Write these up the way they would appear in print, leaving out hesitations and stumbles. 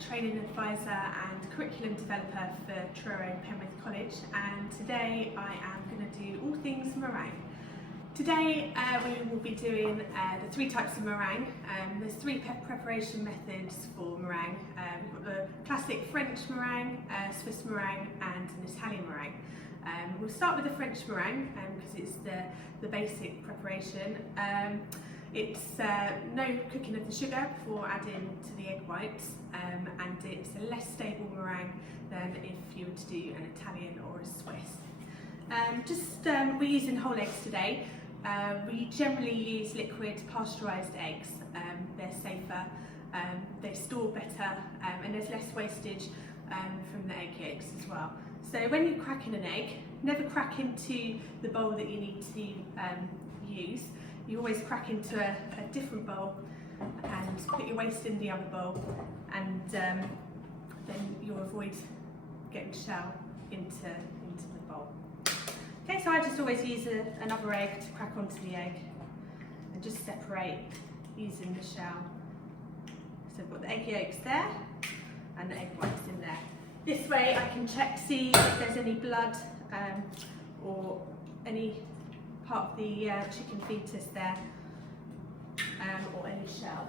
training advisor and curriculum developer for Truro Penrith College, and today I am going to do all things meringue. Today we will be doing the three types of meringue. There's three preparation methods for meringue. We've got the classic French meringue, Swiss meringue and an Italian meringue. We'll start with the French meringue because it's the basic preparation. It's no cooking of the sugar before adding to the egg whites, and it's a less stable meringue than if you were to do an Italian or a Swiss. We're using whole eggs today. We generally use liquid pasteurised eggs. They're safer, they store better, and there's less wastage from the egg yolks as well. So when you're cracking an egg, never crack into the bowl that you need to use. You always crack into a different bowl and put your waste in the other bowl, and then you'll avoid getting shell into the bowl. Okay, so I just always use another egg to crack onto the egg and just separate using the shell. So I've got the egg yolks there and the egg whites in there. This way I can check to see if there's any blood or any part of the chicken fetus there, or any shell.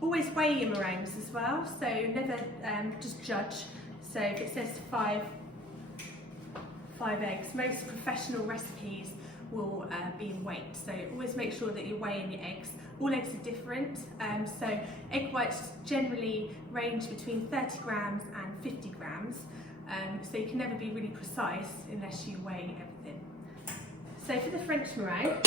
Always weigh your meringues as well, so never just judge. So if it says five eggs, most professional recipes will be in weight, so always make sure that you're weighing your eggs. All eggs are different, so egg whites generally range between 30 grams and 50 grams, so you can never be really precise unless you weigh everything. So for the French meringue,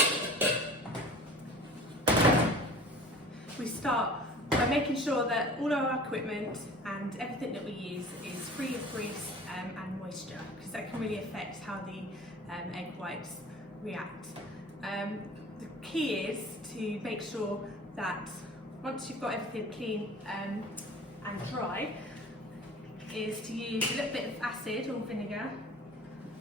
we start by making sure that all our equipment and everything that we use is free of grease and moisture, because that can really affect how the egg whites react. The key is to make sure that once you've got everything clean and dry, is to use a little bit of acid or vinegar.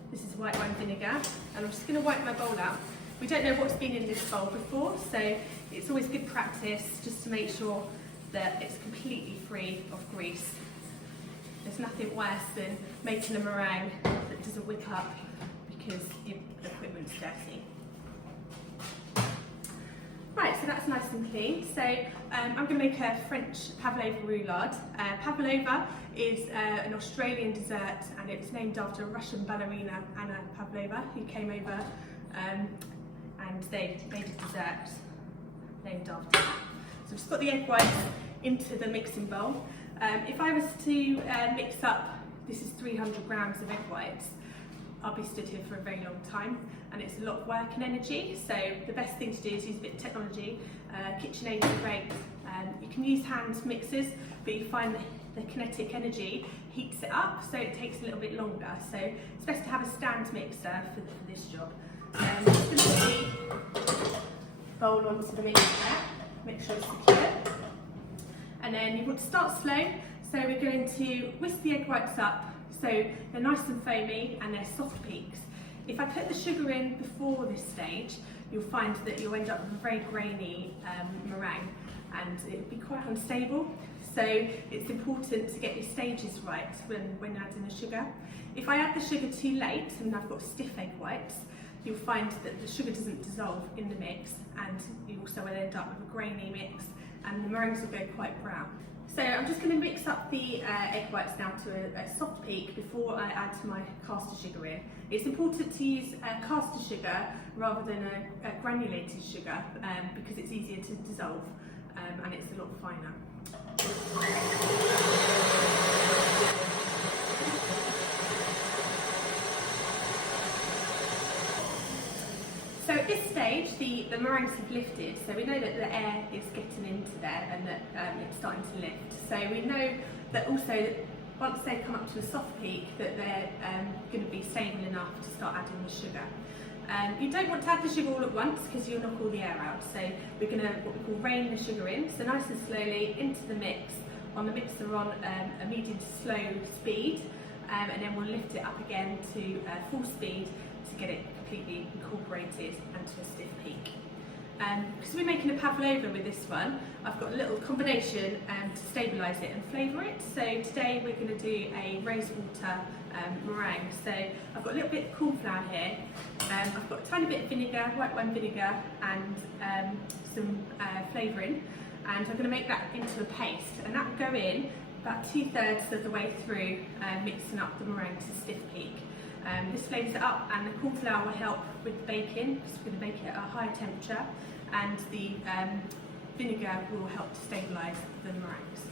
This is white wine vinegar, and I'm just going to wipe my bowl out. We don't know what's been in this bowl before, so it's always good practice just to make sure that it's completely free of grease. There's nothing worse than making a meringue that doesn't whip up because your equipment's dirty. Right, so that's nice and clean. So I'm going to make a French pavlova roulade. Pavlova is an Australian dessert, and it's named after a Russian ballerina, Anna Pavlova, who came over and they made a dessert named after her. So I've just got the egg whites into the mixing bowl. If I was to mix up, this is 300 grams of egg whites, I'll be stood here for a very long time, and it's a lot of work and energy, so the best thing to do is use a bit of technology. KitchenAid is great. You can use hand mixers, but you find the kinetic energy heats it up, so it takes a little bit longer. So it's best to have a stand mixer for this job. Just going to put the bowl onto the mixer, make sure it's secure. And then you want to start slow, so we're going to whisk the egg whites up so they're nice and foamy and they're soft peaks. If I put the sugar in before this stage, you'll find that you'll end up with a very grainy meringue, and it'll be quite unstable. So it's important to get your stages right when adding the sugar. If I add the sugar too late and I've got stiff egg whites, you'll find that the sugar doesn't dissolve in the mix, and you also will end up with a grainy mix, and the meringues will go quite brown. So I'm just going to mix up the egg whites now to a soft peak before I add my caster sugar in. It's important to use caster sugar rather than a granulated sugar because it's easier to dissolve and it's a lot finer. So at this stage, the meringues have lifted, so we know that the air is getting into there and that it's starting to lift. So we know that also once they come up to a soft peak, that they're going to be stable enough to start adding the sugar. You don't want to add the sugar all at once because you'll knock all the air out. So we're going to what we call rain the sugar in, so nice and slowly into the mix, on the mixer on a medium to slow speed, and then we'll lift it up again to full speed to get it completely incorporated and to a stiff peak. because we're making a pavlova with this one, I've got a little combination to stabilise it and flavour it. So today we're going to do a rosewater meringue. So I've got a little bit of corn flour here, I've got a tiny bit of vinegar, white wine vinegar, and some flavouring, and I'm going to make that into a paste, and that will go in about 2/3 of the way through, mixing up the meringue to stiff peak. This flavours it up, and the corn flour will help with the baking, because we're going to bake it at a higher temperature, and the vinegar will help to stabilise the meringues.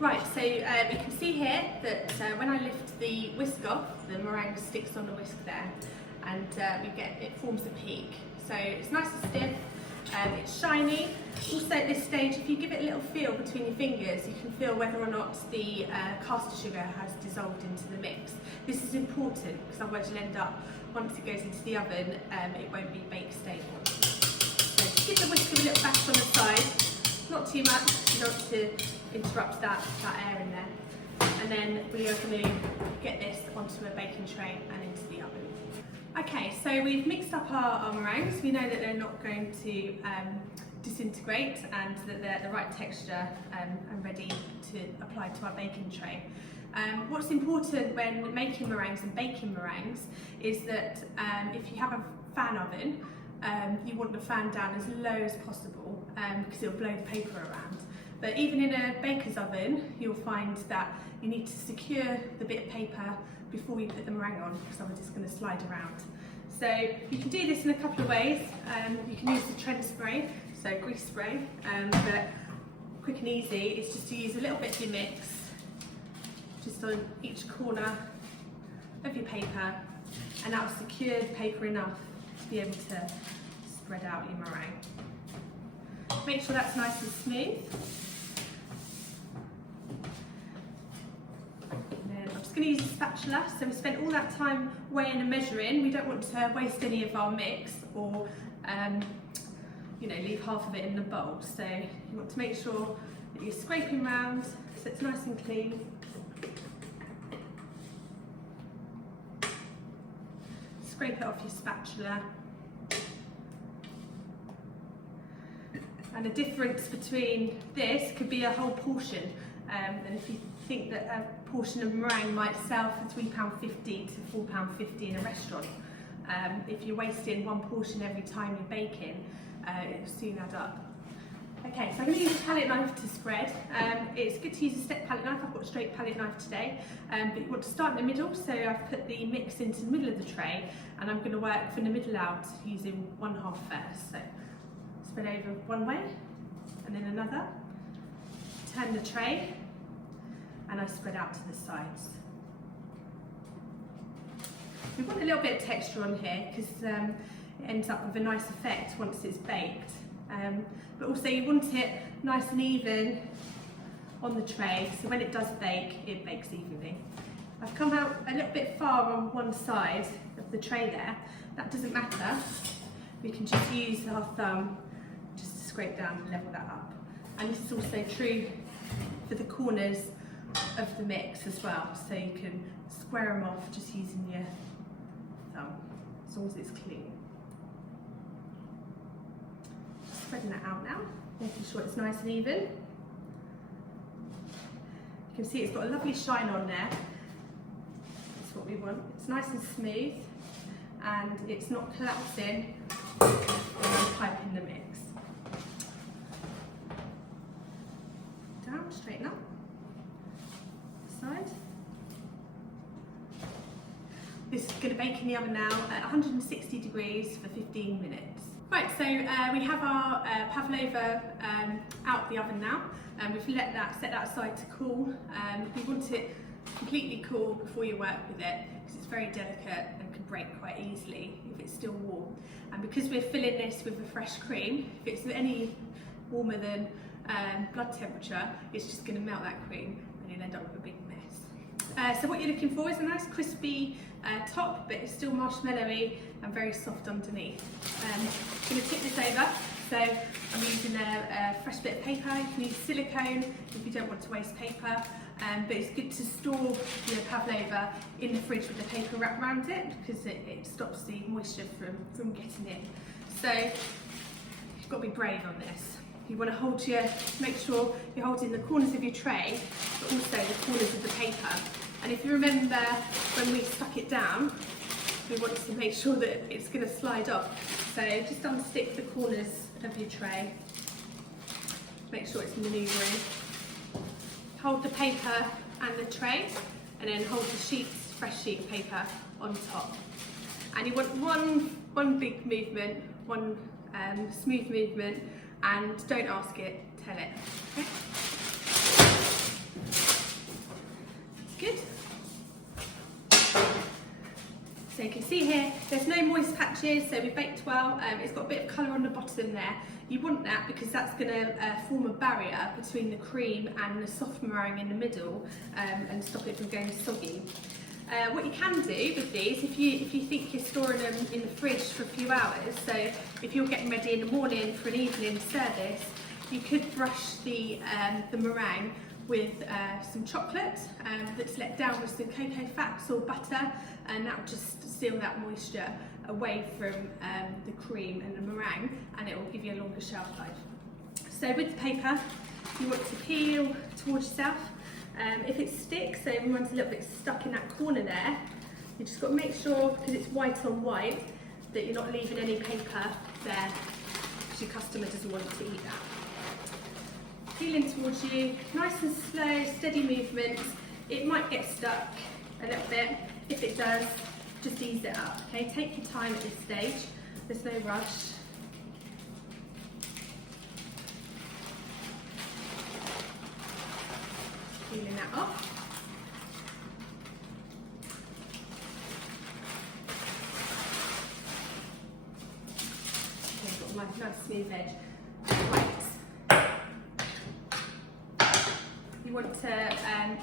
Right, so we can see here that when I lift the whisk off, the meringue sticks on the whisk there, and it forms a peak. So it's nice and stiff, it's shiny. Also at this stage, if you give it a little feel between your fingers, you can feel whether or not the caster sugar has dissolved into the mix. This is important, because otherwise you'll end up, once it goes into the oven, it won't be bake stable. So just give the whisk a little bash on the side, not too much, you don't want to interrupt that air in there, and then we are going to get this onto a baking tray and into the oven. Okay, so we've mixed up our meringues. We know that they're not going to disintegrate, and that they're the right texture and ready to apply to our baking tray. What's important when making meringues and baking meringues is that if you have a fan oven, you want the fan down as low as possible, because it'll blow the paper around. But even in a baker's oven, you'll find that you need to secure the bit of paper before you put the meringue on, because otherwise it's going to slide around. So you can do this in a couple of ways. You can use the trend spray, so grease spray, but quick and easy is just to use a little bit of your mix, just on each corner of your paper, and that will secure the paper enough to be able to spread out your meringue. Make sure that's nice and smooth. I'm just going to use a spatula. So we spent all that time weighing and measuring. We don't want to waste any of our mix, or leave half of it in the bowl. So you want to make sure that you're scraping round so it's nice and clean. Scrape it off your spatula. And the difference between this could be a whole portion. And if you think that a portion of meringue might sell for £3.50 to £4.50 in a restaurant, if you're wasting one portion every time you're baking, it'll soon add up. Okay, so I'm going to use a palette knife to spread. It's good to use a step palette knife. I've got a straight palette knife today, but you want to start in the middle. So I've put the mix into the middle of the tray, and I'm going to work from the middle out using one half first. So spread over one way, and then another. Turn the tray, and I spread out to the sides. We want a little bit of texture on here, because it ends up with a nice effect once it's baked. But also you want it nice and even on the tray, so when it does bake, it bakes evenly. I've come out a little bit far on one side of the tray there. That doesn't matter. We can just use our thumb just to scrape down and level that up. And this is also true for the corners of the mix as well, so you can square them off just using your thumb, as long as it's clean. Spreading that out now, making sure it's nice and even. You can see it's got a lovely shine on there. That's what we want. It's nice and smooth, and it's not collapsing when I'm piping the mix. Down, straighten up. Side. This is going to bake in the oven now at 160 degrees for 15 minutes. Right, so we have our pavlova out the oven now, and we've set that aside to cool. We want it completely cool before you work with it, because it's very delicate and can break quite easily if it's still warm. And because we're filling this with a fresh cream, if it's any warmer than blood temperature, it's just going to melt that cream and you'll end up with a big mess. So what you're looking for is a nice crispy top, but it's still marshmallowy and very soft underneath. I'm going to tip this over. So I'm using a fresh bit of paper. You can use silicone if you don't want to waste paper, but it's good to store your pavlova in the fridge with the paper wrap around it, because it stops the moisture from getting in. So you've got to be brave on this. You want to make sure you're holding the corners of your tray, but also the corners of the paper. And if you remember when we stuck it down, we want to make sure that it's going to slide off. So just unstick the corners of your tray. Make sure it's manoeuvring. Hold the paper and the tray, and then hold the fresh sheet of paper on top. And you want one big movement, one smooth movement, and don't ask it, tell it. Okay? Good. So you can see here, there's no moist patches, so we baked well. It's got a bit of colour on the bottom there. You want that because that's going to form a barrier between the cream and the soft meringue in the middle, and stop it from going soggy. What you can do with these, if you think you're storing them in the fridge for a few hours, so if you're getting ready in the morning for an evening service, you could brush the meringue with some chocolate that's let down with some cocoa fats or butter, and that will just seal that moisture away from the cream and the meringue, and it will give you a longer shelf life. So with the paper, you want to peel towards yourself. If it sticks, so everyone's a little bit stuck in that corner there, you just got to make sure, because it's white on white, that you're not leaving any paper there, because your customer doesn't want to eat that. Peeling towards you, nice and slow, steady movements. It might get stuck a little bit. If it does, just ease it up. Okay, take your time at this stage. There's no rush. Peeling that off. Okay, got my nice smooth edge. Right. You want to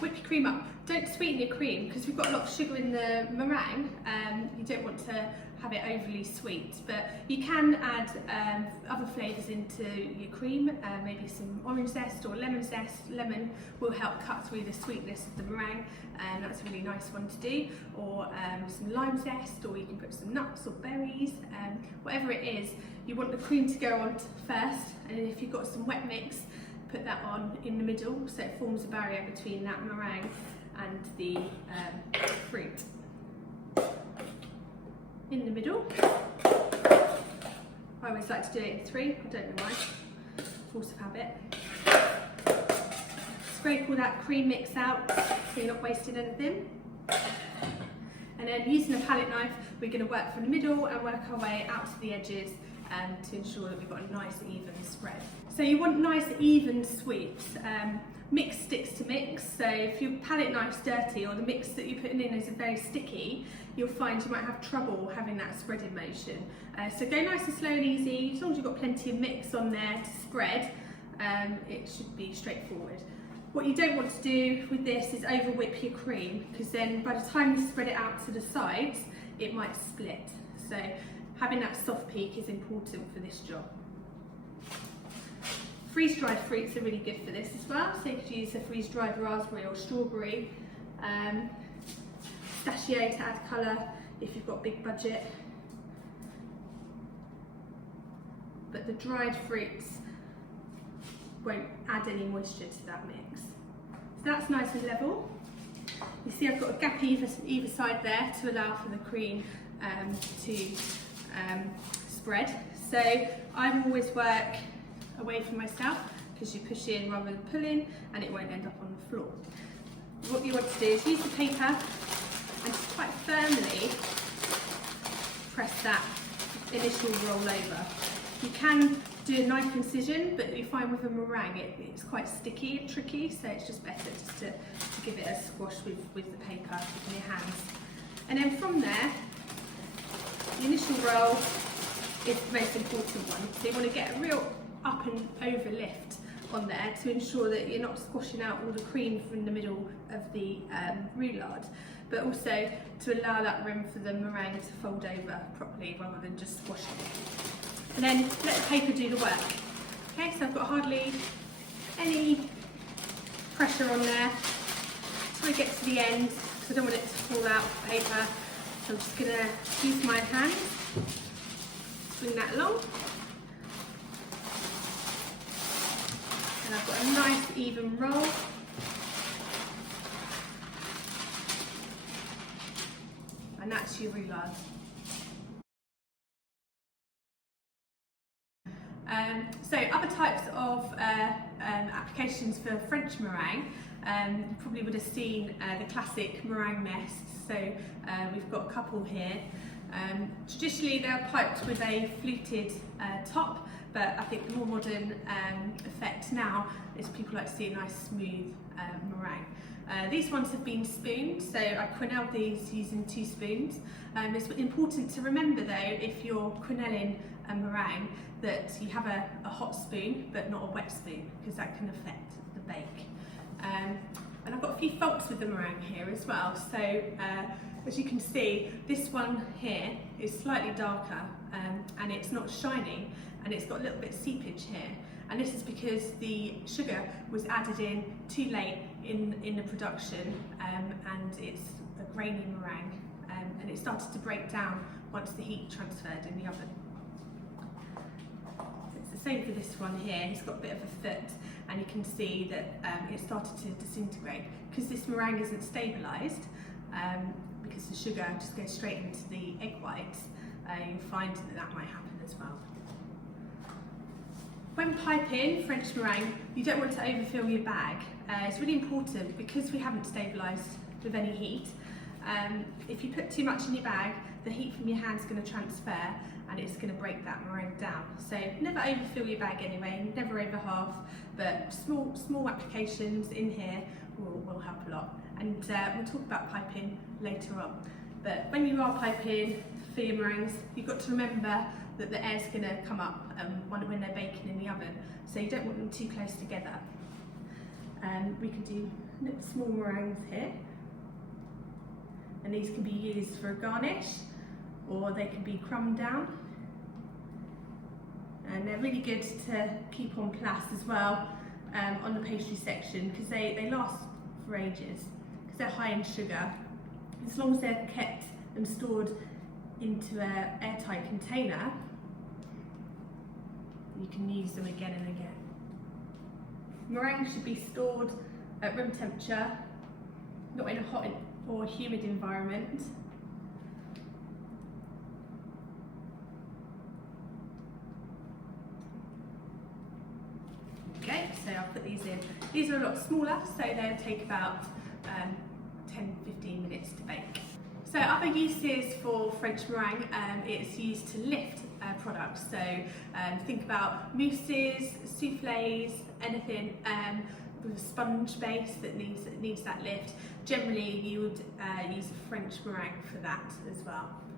whip your cream up. Don't sweeten your cream because we've got a lot of sugar in the meringue. You don't want to have it overly sweet, but you can add other flavours into your cream, maybe some orange zest or lemon zest. Lemon will help cut through the sweetness of the meringue, and that's a really nice one to do. Or some lime zest, or you can put some nuts or berries, whatever it is. You want the cream to go on first, and then if you've got some wet mix, put that on in the middle, so it forms a barrier between that meringue and the fruit. In the middle. I always like to do it in 3, I don't know why, force of habit. Scrape all that cream mix out so you're not wasting anything. And then using a palette knife, we're going to work from the middle and work our way out to the edges to ensure that we've got a nice even spread. So you want nice even sweeps. Mix sticks to mix, so if your palette knife's dirty or the mix that you're putting in is very sticky, you'll find you might have trouble having that spreading motion. So go nice and slow and easy. As long as you've got plenty of mix on there to spread, it should be straightforward. What you don't want to do with this is over whip your cream, because then by the time you spread it out to the sides, it might split. So having that soft peak is important for this job. Freeze-dried fruits are really good for this as well, so you could use a freeze-dried raspberry or strawberry. Pistachio to add colour if you've got a big budget. But the dried fruits won't add any moisture to that mix. So that's nice and level. You see I've got a gap either side there to allow for the cream to spread. So I always work away from myself, because you push in rather than pull in, and it won't end up on the floor. What you want to do is use the paper and just quite firmly press that initial roll over. You can do a knife incision, but you find with a meringue it's quite sticky and tricky, so it's just better just to give it a squash with the paper in your hands. And then from there, the initial roll is the most important one. So you want to get a real up and over lift on there to ensure that you're not squashing out all the cream from the middle of the roulade, but also to allow that room for the meringue to fold over properly rather than just squashing it. And then let the paper do the work. Okay, so I've got hardly any pressure on there until I get to the end, because I don't want it to fall out of the paper. So I'm just going to use my hand, bring that along. And I've got a nice even roll. And that's your roulade. So other types of applications for French meringue, you probably would have seen the classic meringue nests. So we've got a couple here. Traditionally they're piped with a fluted top, but I think the more modern effect now is people like to see a nice smooth meringue. These ones have been spooned, so I quenelled these using 2 spoons. It's important to remember though, if you're quenelling a meringue, that you have a hot spoon but not a wet spoon, because that can affect the bake. And I've got a few faults with the meringue here as well. So as you can see, this one here is slightly darker and it's not shiny, and it's got a little bit of seepage here. And this is because the sugar was added in too late in the production, and it's a grainy meringue, and it started to break down once the heat transferred in the oven. It's the same for this one here. It's got a bit of a foot, and you can see that it started to disintegrate because this meringue isn't stabilised, because the sugar just goes straight into the egg whites. You'll find that might happen as well. When piping French meringue, you don't want to overfill your bag. It's really important, because we haven't stabilised with any heat. If you put too much in your bag, the heat from your hand is going to transfer and it's going to break that meringue down. So never overfill your bag anyway, never over half, but small applications in here will help a lot. And we'll talk about piping later on. But when you are piping for your meringues, you've got to remember that the air's going to come up when they're baking in the oven, so you don't want them too close together. We can do little small meringues here, and these can be used for a garnish, or they can be crumbed down. And they're really good to keep on place as well on the pastry section, because they last for ages, because they're high in sugar. As long as they're kept and stored into an airtight container, you can use them again and again. Meringue should be stored at room temperature, not in a hot or humid environment. Okay, so I'll put these in. These are a lot smaller, so they'll take about 10-15 minutes to bake. So other uses for French meringue, it's used to lift products. So think about mousses, soufflés, anything with a sponge base that needs that lift. Generally you would use a French meringue for that as well.